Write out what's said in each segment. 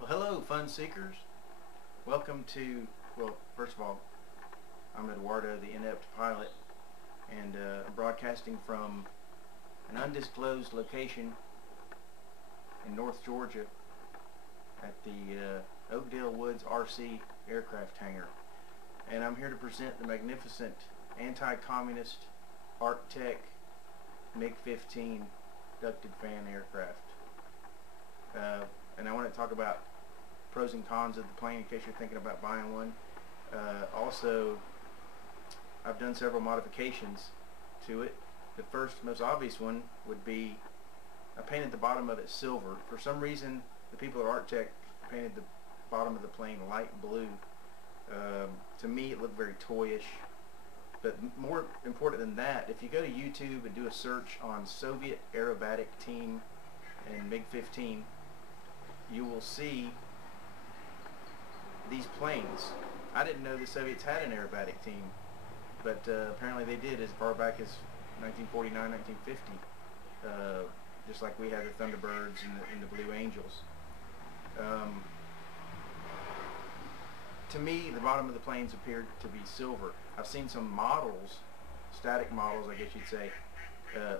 Well, hello, fun seekers. Welcome to, well, first of all, I'm Eduardo, the inept pilot, and I'm broadcasting from an undisclosed location in North Georgia at the Oakdale Woods RC aircraft hangar. And I'm here to present the magnificent anti-communist Tech Mig-15 ducted fan aircraft. And I want to talk about pros and cons of the plane in case you're thinking about buying one. Also, I've done several modifications to it. The first, most obvious one would be I painted the bottom of it silver. For some reason, the people at Tech painted the bottom of the plane light blue. To me, it looked very toyish. But more important than that, if you go to YouTube and do a search on Soviet aerobatic team and MiG-15, you will see these planes. I didn't know the Soviets had an aerobatic team, but apparently they did as far back as 1949, 1950, just like we had the Thunderbirds and the Blue Angels. To me, the bottom of the planes appeared to be silver. I've seen some models, static models I guess you'd say,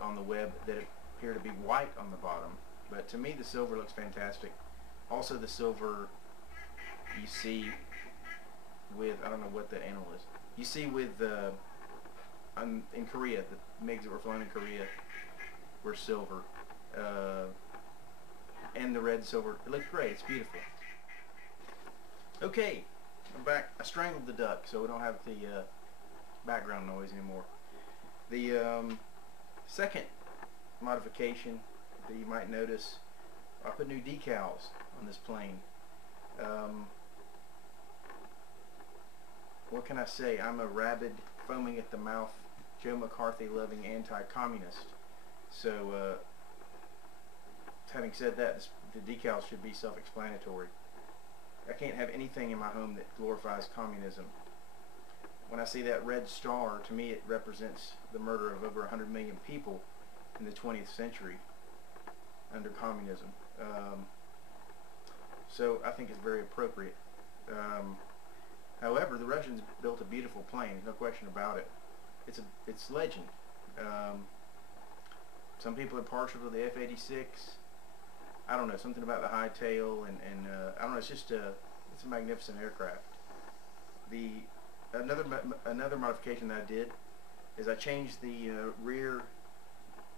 on the web that appear to be white on the bottom, but to me the silver looks fantastic. Also, the silver you see with, I don't know what the animal is, you see with in Korea, the MiGs that were flown in Korea were silver, and the red silver. It looks great. It's beautiful. Okay, I'm back. I strangled the duck so we don't have the background noise anymore. The second modification that you might notice, I put new decals on this plane. What can I say? I'm a rabid, foaming at the mouth, Joe McCarthy loving anti-communist. So having said that, the decals should be self-explanatory. I can't have anything in my home that glorifies communism. When I see that red star, to me it represents the murder of over 100 million people in the 20th century under communism. So I think it's very appropriate. However, the Russians built a beautiful plane, no question about it. It's legend. Some people are partial to the F-86. I don't know, something about the high tail, and I don't know, it's just it's a magnificent aircraft. Another modification that I did is I changed the rear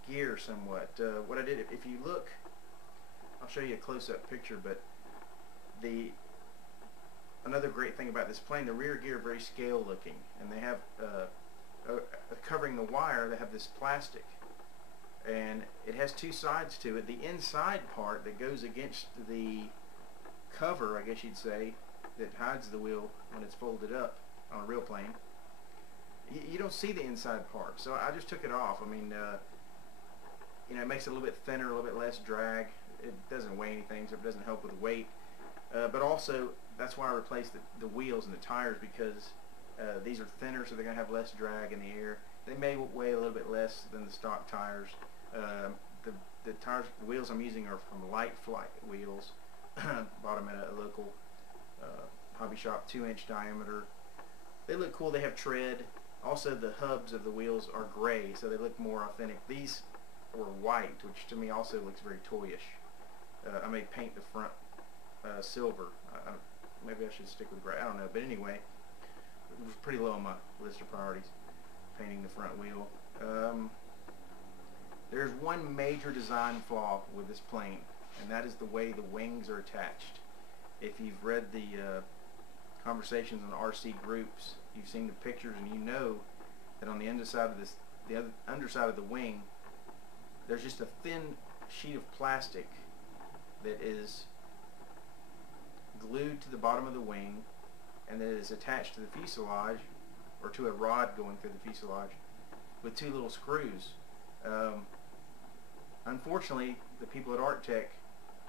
gear somewhat. What I did, if you look, I'll show you a close-up picture, but another great thing about this plane, the rear gear are very scale looking, and they have covering the wire, they have this plastic, and it has two sides to it. The inside part that goes against the cover, I guess you'd say, that hides the wheel when it's folded up on a real plane, you don't see the inside part, so I just took it off. I mean, you know, it makes it a little bit thinner, a little bit less drag. It doesn't weigh anything, so it doesn't help with weight. But also, that's why I replaced the wheels and the tires, because these are thinner, so they're going to have less drag in the air. They may weigh a little bit less than the stock tires. The wheels I'm using are from Light Flight wheels. Bought them at a local hobby shop, 2-inch diameter. They look cool. They have tread. Also, the hubs of the wheels are gray, so they look more authentic. These were white, which to me also looks very toyish. I may paint the front silver. Maybe I should stick with gray. I don't know. But anyway, it was pretty low on my list of priorities, painting the front wheel. There's one major design flaw with this plane, and that is the way the wings are attached. If you've read the conversations on RC groups, you've seen the pictures, and you know that on the underside of the underside of the wing, there's just a thin sheet of plastic that is glued to the bottom of the wing, and that is attached to the fuselage, or to a rod going through the fuselage, with two little screws. Unfortunately, the people at Tech,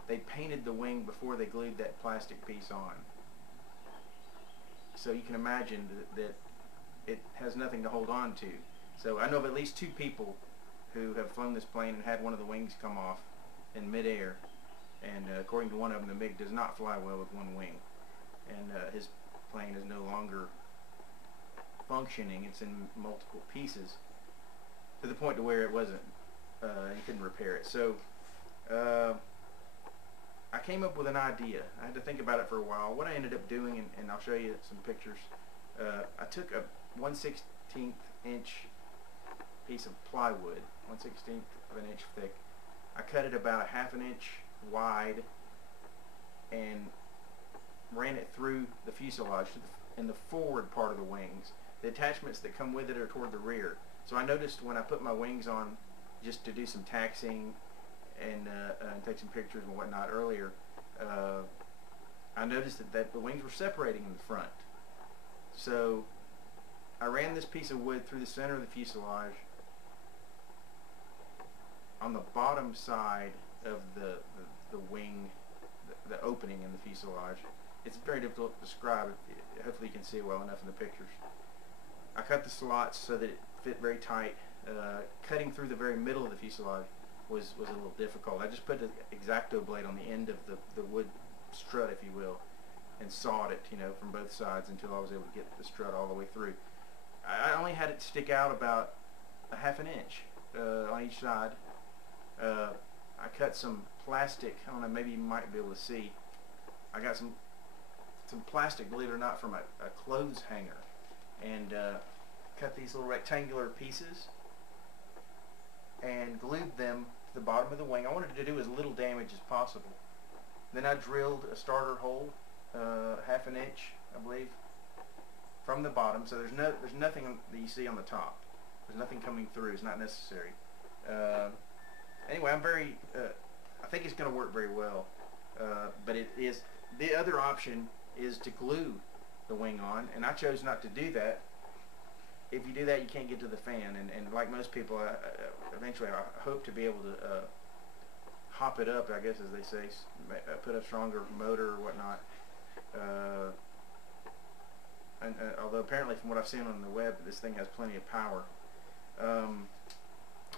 they painted the wing before they glued that plastic piece on. So you can imagine that it has nothing to hold on to. So I know of at least two people who have flown this plane and had one of the wings come off in midair. And according to one of them, the MiG does not fly well with one wing. And his plane is no longer functioning. It's in multiple pieces to the point to where it wasn't, he couldn't repair it. So I came up with an idea. I had to think about it for a while. What I ended up doing, and I'll show you some pictures, I took a 1/16 inch piece of plywood, 1/16 of an inch thick. I cut it about 1/2 inch wide and ran it through the fuselage in the forward part of the wings. The attachments that come with it are toward the rear. So I noticed when I put my wings on just to do some taxiing and take some pictures and whatnot earlier, I noticed that the wings were separating in the front. So I ran this piece of wood through the center of the fuselage on the bottom side of the wing, the opening in the fuselage. It's very difficult to describe. Hopefully you can see it well enough in the pictures. I cut the slots so that it fit very tight. Cutting through the very middle of the fuselage was a little difficult. I just put an X-Acto blade on the end of the wood strut, if you will, and sawed it, from both sides until I was able to get the strut all the way through. I only had it stick out about 1/2 inch on each side. I cut some plastic. I don't know, maybe you might be able to see. I got some plastic, believe it or not, from a clothes hanger, and cut these little rectangular pieces and glued them to the bottom of the wing. I wanted to do as little damage as possible. Then I drilled a starter hole, 1/2 inch, I believe, from the bottom. So there's nothing that you see on the top. There's nothing coming through. It's not necessary. Anyway, I think it's going to work very well. But the other option is to glue the wing on, and I chose not to do that. If you do that, you can't get to the fan, and like most people, eventually I hope to be able to hop it up, I guess, as they say, put a stronger motor or whatnot. Although apparently from what I've seen on the web, this thing has plenty of power.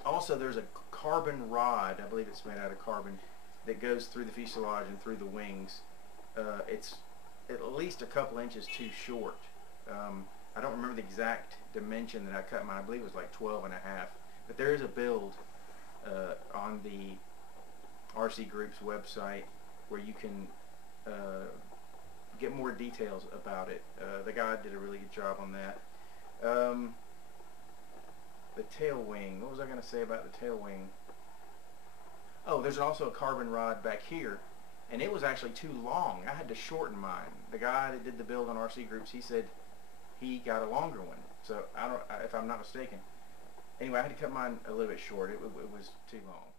Also, there's a carbon rod, I believe it's made out of carbon, that goes through the fuselage and through the wings. It's at least a couple inches too short. I don't remember the exact dimension that I cut mine. I believe it was like 12.5. But there is a build on the RC Group's website where you can get more details about it. The guy did a really good job on that. The tail wing. What was I going to say about the tail wing? Oh, there's also a carbon rod back here, and it was actually too long. I had to shorten mine. The guy that did the build on RC Groups, he said he got a longer one. So if I'm not mistaken. Anyway, I had to cut mine a little bit short. It was too long.